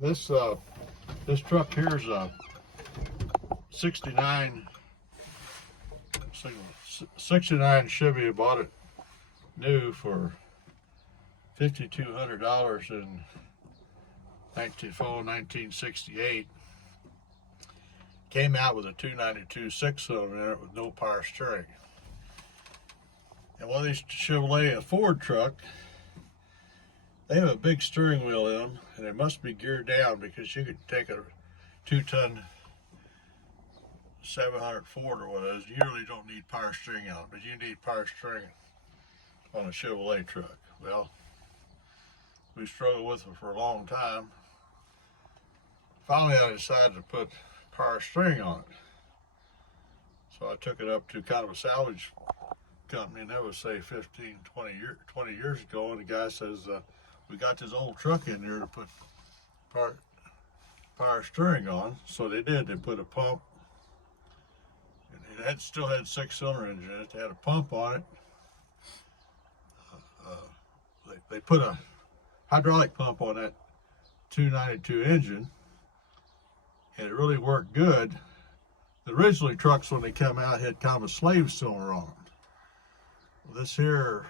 This this truck here is a 69 69 Chevy. I bought it new for $5,200 in 1968. Came out with a 292 6-cylinder in it with no power steering. And one of these Chevrolet, a Ford truck, they have a big steering wheel in them, and it must be geared down because you could take a 2-ton 700 Ford or what it is. You really don't need power steering on it, but you need power steering on a Chevrolet truck. Well, we struggled with it for a long time. Finally, I decided to put power steering on it. So I took it up to kind of a salvage company, and that was say 20 years ago, and the guy says, we got this old truck in there to put power steering on. So they did. They put a pump, and it still had 6-cylinder engine in it. They had a pump on it. They put a hydraulic pump on that 292 engine, and it really worked good. The originally trucks, when they come out, had kind of a slave cylinder on them. Well, this here,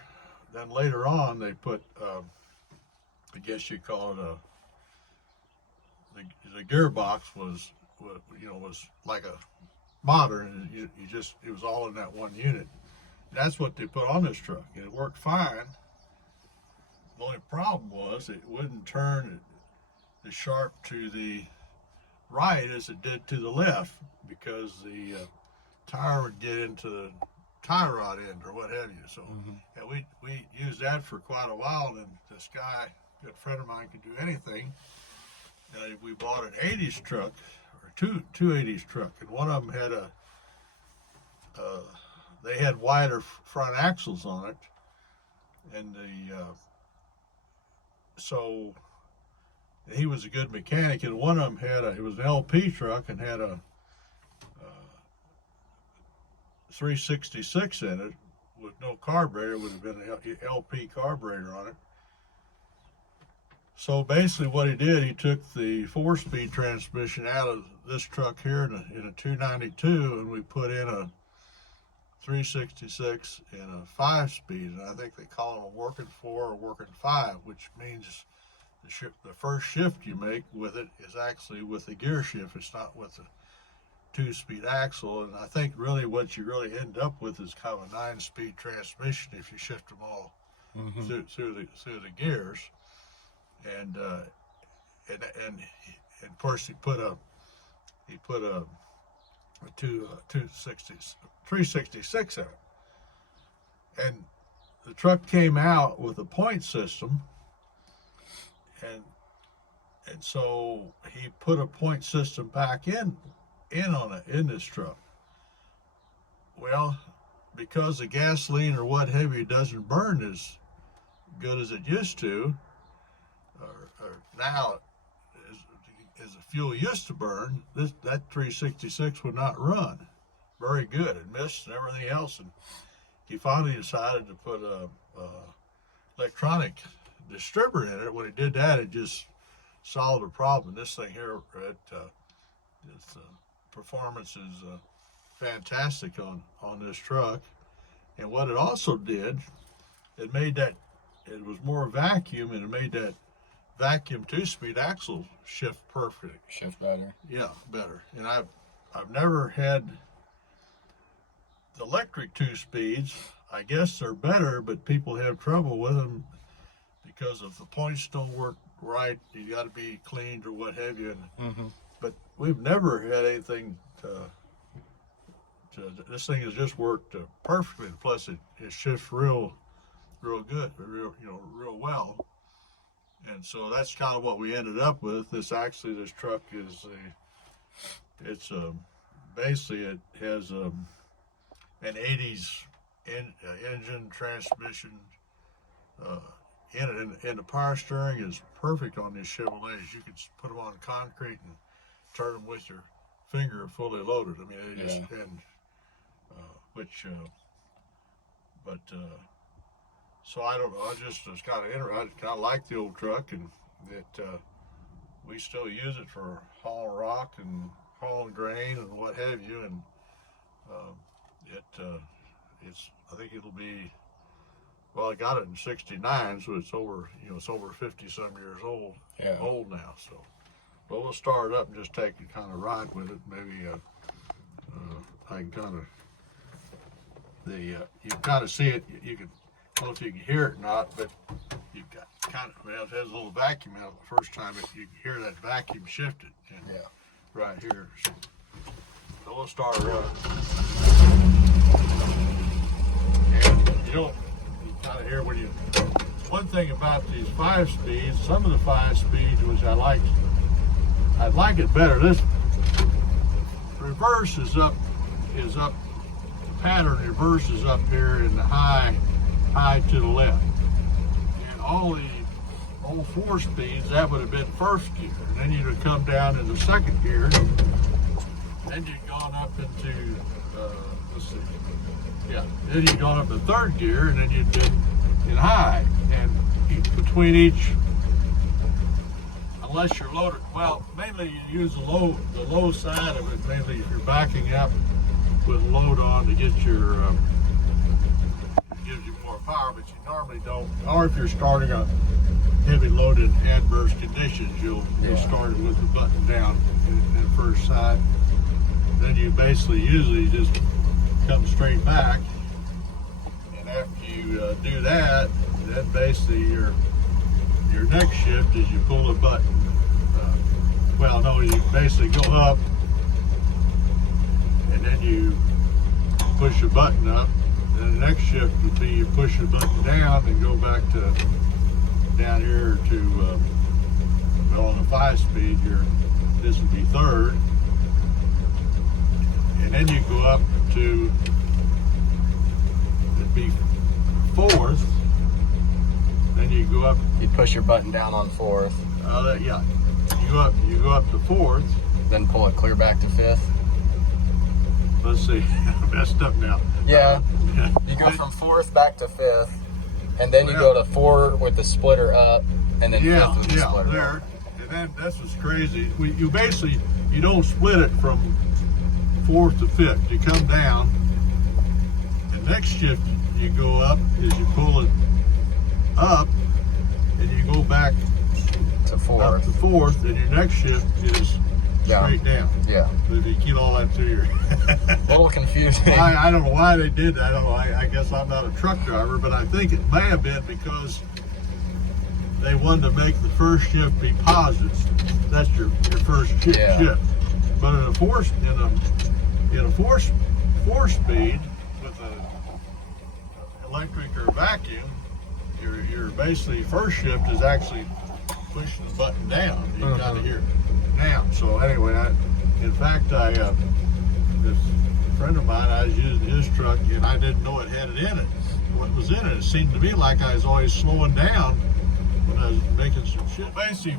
then later on, they put, I guess you call it the gearbox was like a modern. It was all in that one unit. That's what they put on this truck, and it worked fine. The only problem was it wouldn't turn as sharp to the right as it did to the left, because the tire would get into the tie rod end or what have you. So and we used that for quite a while, and this guy, a good friend of mine, could do anything. And we bought an 80s truck, or two 80s truck, and one of them had they had wider front axles on it, and so he was a good mechanic, and one of them it was an LP truck and had a 366 in it with no carburetor. It would have been an LP carburetor on it. So basically what he did, he took the 4-speed transmission out of this truck here in a 292, and we put in a 366 and a 5-speed, and I think they call them a working 4 or working 5, which means the first shift you make with it is actually with the gear shift. It's not with the 2-speed axle. And I think really what you really end up with is kind of a 9-speed transmission if you shift them all through the gears. And of course he put a 366 in it. And the truck came out with a point system, and so he put a point system back in this truck. Well, because the gasoline or what have you doesn't burn as good as it used to, or now as the fuel used to burn, that 366 would not run very good. It missed and everything else, and he finally decided to put a electronic distributor in it. When he did that, it just solved the problem. This thing here, its performance is fantastic on this truck. And what it also did, it was more vacuum, and it made that vacuum 2-speed axle shift perfect. Shift better. Yeah, better. And I've never had the electric 2-speeds. I guess they're better, but people have trouble with them because if the points don't work right, you got to be cleaned or what have you. But we've never had anything this thing has just worked perfectly. Plus it shifts real good, real well. And so that's kind of what we ended up with. This truck is basically it has an 80s engine, transmission in it, and the power steering is perfect on these Chevrolets. You can put them on concrete and turn them with your finger fully loaded. I mean, they just so I don't know. I just was kind of interested. I kind of like the old truck, and it we still use it for hauling rock and hauling grain and what have you, and it's, I think it'll be, well, I got it in '69, so it's over, you know, it's over 50 some years old, old now. So, but we'll start it up and just take it, kind of ride with it. Maybe I can kind of, you kind of see it. You can, I don't know if you can hear it or not, but you got kind of, well, it has a little vacuum out the first time. You can hear that vacuum shifted, and right here. So we'll start her up. And you don't, you kind of hear when you, one thing about these 5-speeds, some of the 5-speeds, which I'd like it better. This reverse is up, the pattern reverse is up here in the high to the left. And all 4 speeds, that would have been first gear. And then you'd have come down into second gear. Then you'd gone up into, let's see, then you'd gone up to third gear, and then you'd been in high. And between each, unless you're loaded, well, mainly you use the low side of it, mainly if you're backing up with load on to get your, it gives you more power, but you normally don't, or if you're starting a heavy load in adverse conditions, you'll start it with the button down in the first side. Then you basically usually just come straight back, and after you do that, then basically your next shift is you pull the button. Well, no, you basically go up, and then you push the button up. Then the next shift would be you push the button down and go back to down here to well, on the 5-speed here, this would be third. And then you go up to, it'd be fourth. Then you go up. You push your button down on fourth. Yeah. You go up to fourth. Then pull it clear back to fifth. Let's see. I messed up now. Yeah. You go from fourth back to fifth, and then you go to 4 with the splitter up, and then fifth with the splitter there. up. And then that's what's crazy. You basically, you don't split it from fourth to fifth. You come down, and next shift you go up is you pull it up, and you go back to fourth. Up to fourth, and your next shift is straight down. Yeah. So if you keep all that to your a little confusing. I don't know why they did that. I don't know. I guess I'm not a truck driver, but I think it may have been because they wanted to make the first shift be positive. That's your first shift. But in a four speed with an electric or vacuum, your basically first shift is actually pushing the button down. You kind of hear it down. So anyway, in fact, this friend of mine, I was using his truck, and I didn't know it had it in it. What was in it? It seemed to me like I was always slowing down when I was making some shit. Basically,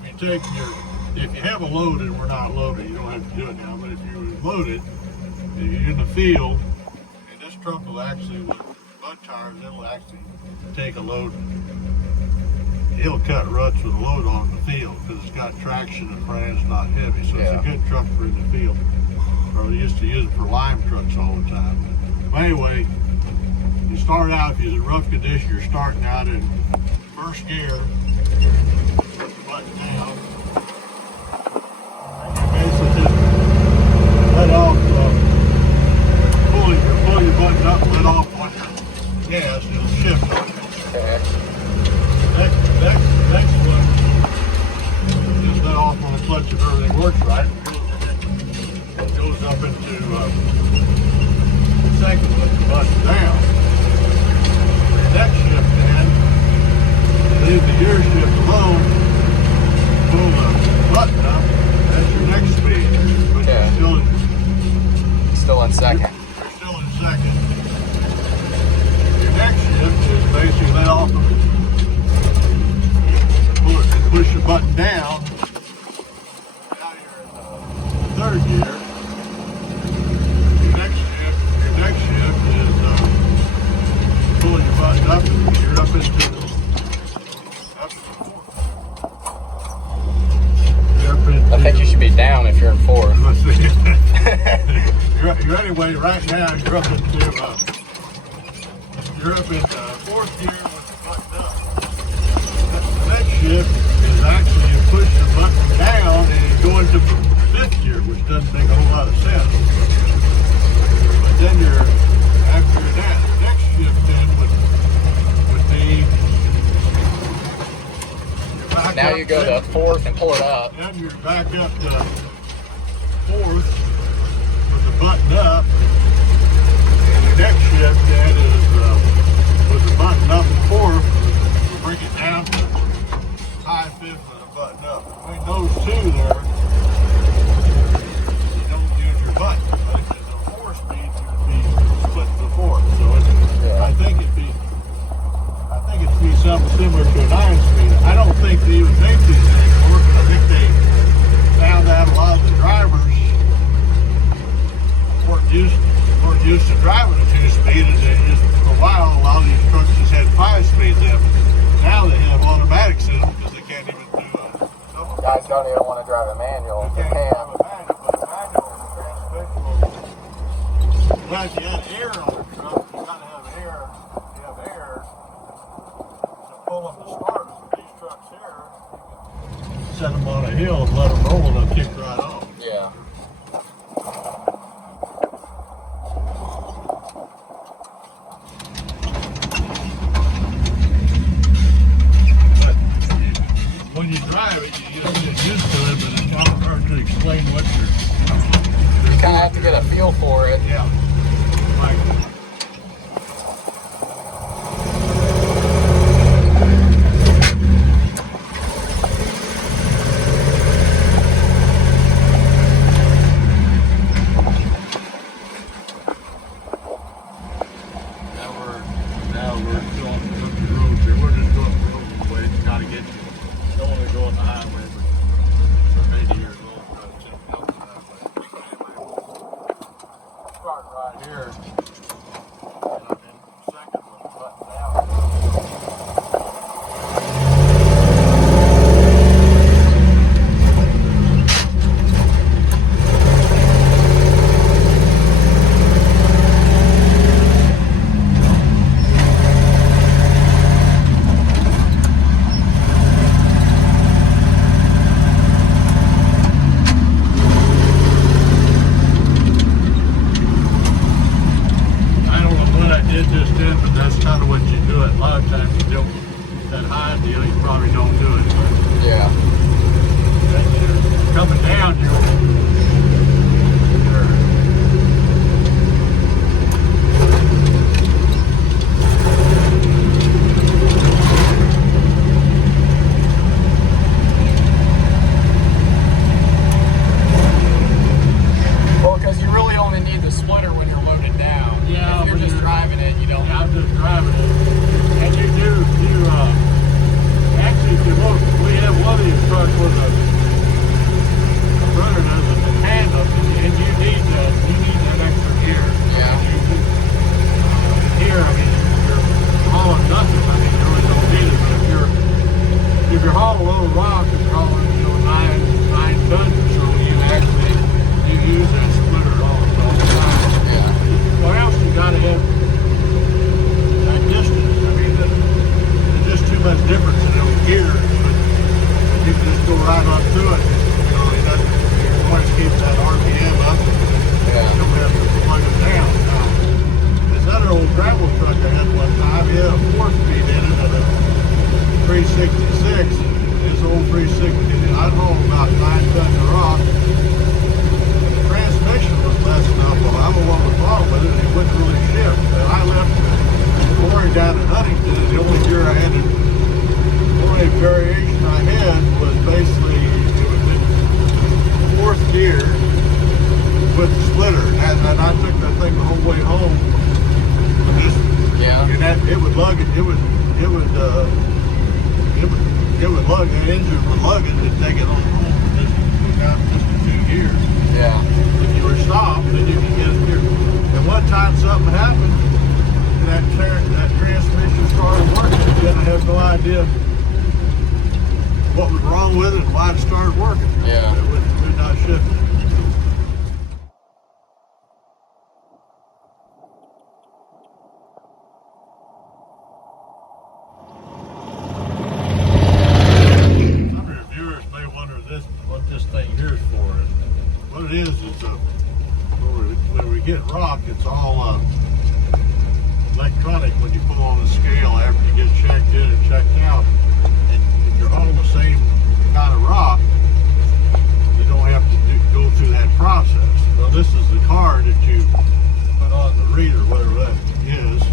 if you have a load and we're not loaded, you don't have to do it now. But if you're loaded, if you're in the field, and this truck will actually, with mud tires, it'll actually take a load. It'll cut ruts with a load on the field because it's got traction and frame, it's not heavy. So it's a good truck for in the field. Or they used to use it for lime trucks all the time. But anyway, you start out, if you're in rough condition, you're starting out in first gear, put the button down. And you basically just let off, pull your button up, let off on your gas, it'll shift on you. Next one, just let off on the clutch if everything works right. It goes up into second with the button down. Next shift then, leave the gear shift alone, pull the button up, that's your next speed. But you're still in second. You're still in second. Your next shift is basically let off of it. Push the button down. Now you're in third gear. Your next shift is pulling your button up. You're up into should be down if you're in fourth. Let's see. you're anyway, right now, you're up in fourth gear with the button up. The next shift is actually you push the button down and you go into fifth gear, which doesn't make a whole lot of sense. But then after that, next shift then would be now you go to fourth and pull it up. Then you're back up to fourth with the button up. And the next shift then is with the button up in fourth, you bring it down to high fifth with the button up. Between those two there, you don't use your button. But if it's a 4-speed, you'd be split to fourth. So I think it'd be something similar to a 9-speed. I don't think they even make these anymore, but I think they found out a lot of the drivers weren't used to driving a 2-speed, and they just, for a while, a lot of these trucks just had 5 speeds in them. Now they have automatic systems because they can't even do double. Guys don't even want to drive a manual. They can't drive a manual, but a manual transmission will, well, if you have air on the truck, you gotta have air. You have air to pull them to start. So these trucks here, you can set them on a hill and let them roll and they'll kick right off. Yeah. When you drive it, you just get used to it, but it's kind of hard to explain what you're. You kind of have to get a feel for it. Yeah. Like. Now we're going the road here. We're just going the road the way it's got to get you. Don't want to go on the highway, but we're 80 years old. Start right here. And then second one, button down. But that's kind of what you do it. A lot of times you don't, that high deal, you probably don't do it. But Yeah. then you're coming down, you're Well, because you really only need the splitter when you're loaded down. Yeah, if you're just driving it, you don't. Yeah, I'm just driving it. And you actually, if you look, we have one of these trucks with a brother does a tandem, and you need that extra gear. Yeah. Here, I mean, you're hauling nothing. I mean, you really don't need it. But if you're hauling a load of rock and hauling, 9 tons or so, you use that splitter all the time. Yeah. Or else you gotta have that distance. I mean, there's just too much difference in those gears. But you can just go right on through it. It doesn't. You want to keep that RPM up. Yeah. You don't have to plug it down. Now, this other old gravel truck I had one time, he had a 4-speed in it at a 366. His old 360, I don't know, about 9 tons of rock. Transmission was messing up. Well, I don't know what was wrong with it. It wouldn't really shift. And I left the mooring down in Huntington, and the only gear I had, the only variation I had was basically it was in 4th gear with the splitter. And I took that thing the whole way home. Yeah. And it would lug it. It would lug. The engine would lug it to take it on home. Down just a 2 gears. Yeah. If you were stopped, then you could get it here. And one time something happened, and that transmission started working. Then I had no idea what was wrong with it and why it started working. Yeah. We're not this thing here is for. And what it is when we get rock, it's all electronic when you pull on the scale after you get checked in and checked out. And if you're hauling the same kind of rock, you don't have to go through that process. Well, this is the card that you put on the reader, whatever that is.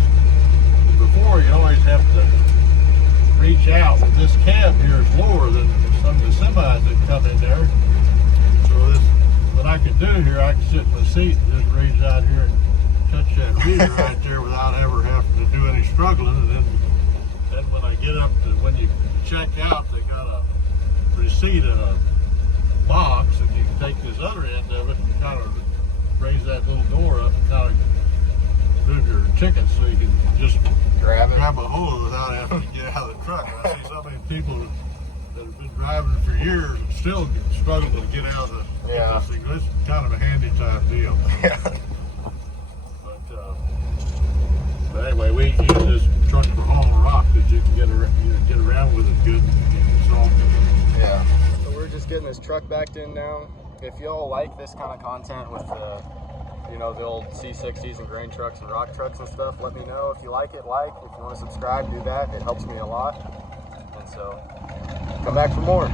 Before, you always have to reach out. This cab here is lower than some of the semis that come in there. So this, what I can do here, I can sit in the seat and just reach out here and touch that reader right there without ever having to do any struggling. And then when I get up to, when you check out, they got a receipt in a box, and you can take this other end of it and kind of raise that little door up and kind of move your ticket so you can just grab a hold of it without having to get out of the truck. I see so many people that have been driving for years and still struggling to get out of this thing. It's kind of a handy type deal. Yeah. But anyway, we use this truck for hauling rock that you can get around with it good. So, yeah. So we're just getting this truck backed in now. If y'all like this kind of content with the, you know, the old C60s and grain trucks and rock trucks and stuff, let me know. If you like it, like. If you want to subscribe, do that. It helps me a lot. And so, come back for more.